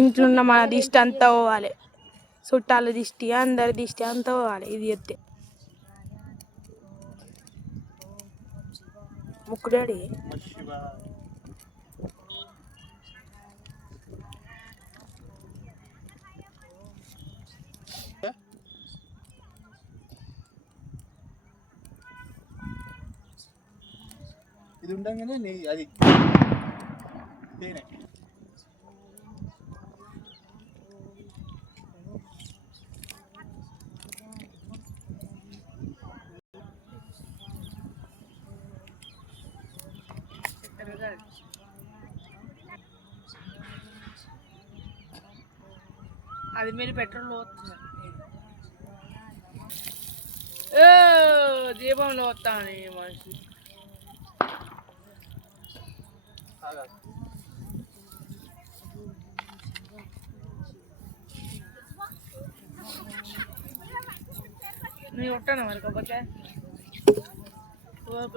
ఇంట్లో ఉన్న మన దిష్టి అంతా పోవాలి. చుట్టాల దిష్టి అందరి దిష్టి అంతా పోవాలి. ఇది ఎత్తే ముక్కుడాడి. ఇది ఉండగానే అది. అది మీరు పెట్రోల్ పోతున్నారు. దీపంలో వస్తాను మనిషి. నేను ఉంటాను మరి కొబ్బరికాయ. ఒక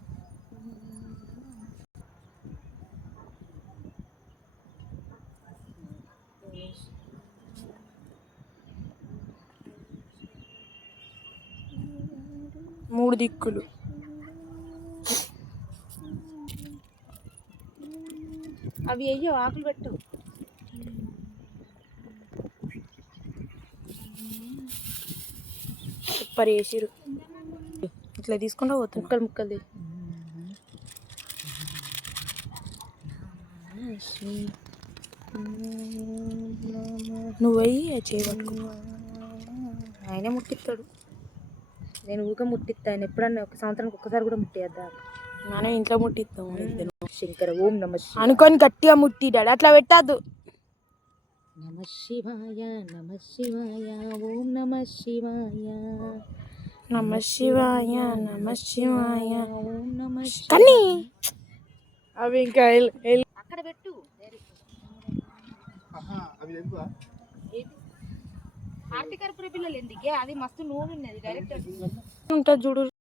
మూడు దిక్కులు. అవి అయ్యో ఆకులు పెట్టు. సూపర్ వేసిరు ఇట్లా తీసుకుంటా పోతున్నా. ముక్కలు ముక్కలు నువ్వు పోయి చేయబట్టుకో ఆయనే ముట్టిస్తాడు. నేను ఊక ముట్టిస్తా ఆయన ఎప్పుడన్నా ఒక సంవత్సరానికి ఒక్కసారి కూడా ముట్టేద్దా నానే ఇంట్లో ముట్టిస్తాం శంకర ఓం నమ అనుకొని గట్టిగా ముట్టిడాడు అట్లా పెట్టద్దు. నమ శివాయ నమ శివాయ ఓం నమ శివాయ. నమ శివాయ నమ శివాయ. ఓం నమ కానీ అవి ఇంకా అక్కడ పెట్టు. అవి ఆర్థిక పిల్లలు ఎందుకే? అది మస్తు నూనె ఉన్నది డైరెక్ట్ ఉంటుంది చూడు.